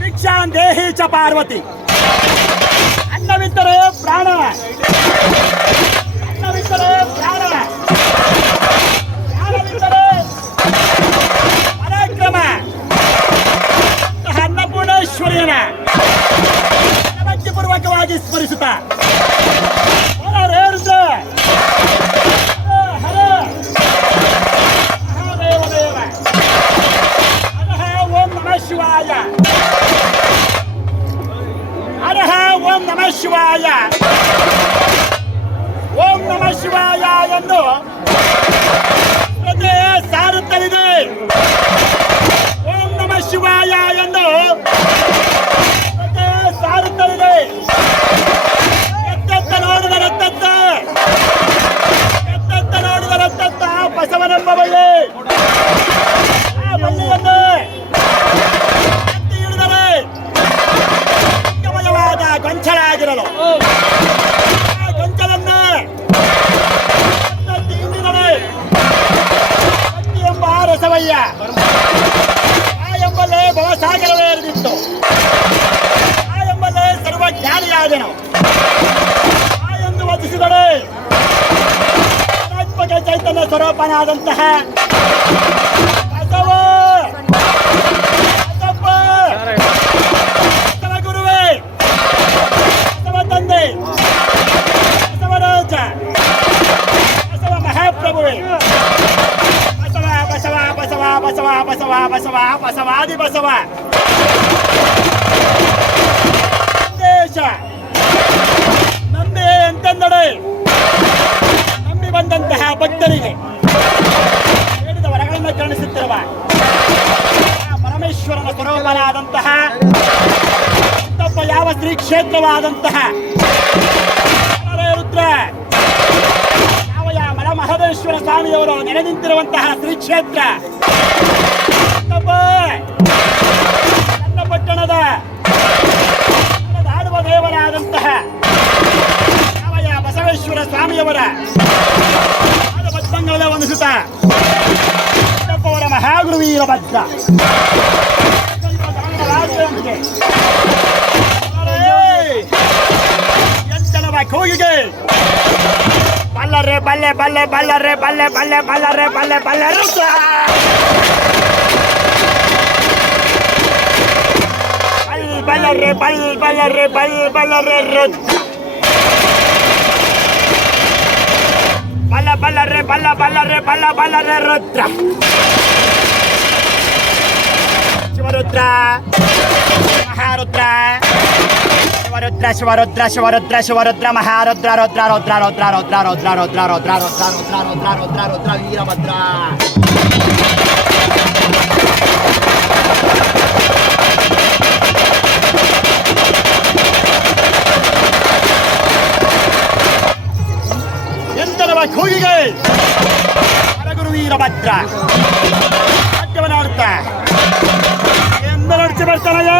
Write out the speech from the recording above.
ಭಿಕ್ಷಾಂ ದೇಹಿ ಚ ಪಾರ್ವತಿ. ಅನ್ನವಿದ್ದರೆ ಪ್ರಾಣ, ಅನ್ನವಿದ್ದರೆ ಪ್ರಾಣ, ಪ್ರಾಣವಿದ್ದರೆ ಪರಾಕ್ರಮ. ಅನ್ನಪೂರ್ಣೇಶ್ವರಿಯನ ಭಕ್ತಿಪೂರ್ವಕವಾಗಿ ಸ್ಮರಿಸುತ್ತಾ ಓಂ ನಮಃ ಶಿವಾಯ, ಓಂ ನಮಃ ಶಿವಾಯ ಎಂದು ಪ್ರತಿ ಸಾರುತ್ತಲಿದೆ. ಓಂ ನಮಃ ಶಿವಾಯ ಎಂದು ಪ್ರತಿ ಸಾರುತ್ತಲಿದೆ. ಎತ್ತೆತ್ತ ನೋಡಿದರೆತ್ತೆತ್ತ, ಎತ್ತೆತ್ತ ನೋಡಿದರೆತ್ತೆತ್ತ ಬಸವನೆಂಬ ಬಳ್ಳಿ. ಆ ಬಳ್ಳಿಯನ್ನು ಎತ್ತಿ ಹಿಡಿದರೆ ಗೊಂಚಲಾಗಿರಲು, ಆ ಗೊಂಚಲನ್ನು ಹಿಂದಿನಡೆ ಭಕ್ತಿ ಎಂಬ ರಸವಯ್ಯ. ಆ ಎಂಬಲ್ಲೇ ಭವಸಾಗರವೇ ಹರಿದಿತ್ತು. ಆ ಎಂಬಲ್ಲೇ ಸರ್ವಜ್ಞಾನಿಯಾದನು. ಆ ಎಂದು ವಚಿಸಿದಡೆ ಅನಾತ್ಮಕ ಚೈತನ್ಯ ಸ್ವರೂಪನಾದಂತಹ ಬಸವ, ಬಸವರಾಜ, ಬಸವ ಮಹಾಪ್ರಭುವೇ, ಬಸವ ಬಸವ ಬಸವ ಬಸವ ಬಸವ ಬಸವ ಬಸವಾದಿ ಬಸವ ಸಂದೇಶ ನಂಬಿ ಎಂತೆಂದಡೆ ನಂಬಿ ಬಂದಂತಹ ಭಕ್ತರಿಗೆ ಹೇಳಿದ ವರಗಳನ್ನು ಕರುಣಿಸುತ್ತಿರುವ ಪರಮೇಶ್ವರನ ಸ್ವರೂಪನಾದಂತಹ ಯಾವ ಶ್ರೀ ಕ್ಷೇತ್ರವಾದಂತಹ ರುದ್ರ ಯಾವ ಮಲ ಮಹದೇಶ್ವರ ಸ್ವಾಮಿಯವರು ನೆಲೆ ನಿಂತಿರುವಂತಹ ಶ್ರೀ ಕ್ಷೇತ್ರ ಚನ್ನಪಟ್ಟಣದ ಆಡುವ ದೇವರಾದಂತಹ ಯಾವ ಬಸವೇಶ್ವರ ಸ್ವಾಮಿಯವರ ಭಕ್ತಂಗಳ ವಂದಿಸುತ್ತ ಅವರ ಮಹಾಗುರು ವೀರಭದ್ರ ಕೂಗಿಗೆ ಬಲ್ಲರೆ ಬಲ್ಲೆ ಬಲ್ಲೆ ಬಲ್ಲರೆ ಬಲ್ಲೆ ಬಲ್ಲೆ ಬಲ್ಲರೆ ಬಲ್ಲೆ ಬಲ್ಲೆ ರುದ್ರ ಬಲ್ಲರೆ ಬಲ್ ಬಲ್ಲರೆ ಬಲ್ ಬಲ್ಲರೆ ರುದ್ರ ಬಲ್ಲ ಬಲ್ಲರೆ ಬಲ್ಲ ಬಲ್ಲರೆ ಬಲ್ಲ ಬಲ್ಲರೆ ರುದ್ರ ಶಿವರುದ್ರ ಮಹಾರುದ್ರ ಶಿವರುದ್ರ ಶಿವರುದ್ರ ಶಿವರುದ್ರ ಶಿವರುದ್ರ ಮಹಾರುದ್ರ ರುದ್ರ ರುದ್ರ ರುದ್ರ ರುದ್ರ ರುದ್ರ ರುದ್ರ ರುದ್ರ ರುದ್ರ ರುದ್ರ ರುದ್ರ ರುದ್ರ ರುದ್ರ ವೀರಭದ್ರ. ಎಂತನವ ಕೂಗಿಗೆ ಹರಗುರು ವೀರಭದ್ರ ಸಾಧ್ಯವನ್ನಾಡುತ್ತಾ ಎಂದು ನಡಿಸಿ ಬರ್ತಾನಯ್ಯ.